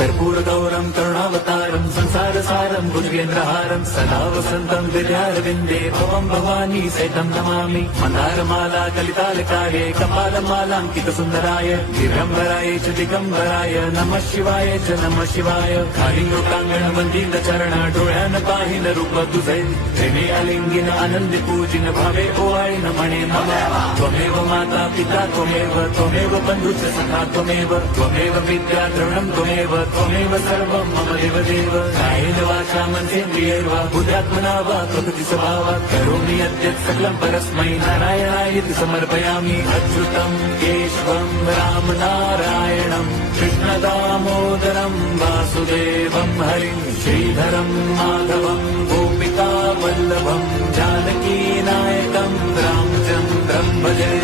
कर्पूरगौरं करुणावतारं संसारसारं भुजगेन्द्रहारं सदा वसन्तं हृदयारविन्दे भवं भवानी सहितं नमामि मन्दारमाला कलितालकाये कपालमालाङ्कितसुन्दराय दिगम्बराय च दिगम्बराय नमः शिवाय च नमः शिवाय खाली लोकांगण वंदित चरण डोळ्यान पाहिन रूप तुझे प्रेमे अलिंगिन आनंदी पूजिन भावे ओवाळीन म्हणे मला त्वमेव माता पिता त्वमेव बंधुच सखा त्वमेव विद्या द्रवणं त्वमेव सर्वं मम देवदेव कायेन वाचा मनसेन्द्रियैर्वा बुद्ध्यात्मना वा प्रकृति स्वभावात् करोमि यद्यत् सकलं परस्मै नारायणायति समर्पयामि अच्युतं केशवं रामनारायणं कृष्णदामोदरं वासुदेवं हरिं श्रीधरं माधवं गोपिका वल्लभं जानकीनायकं रामचन्द्रं भजे।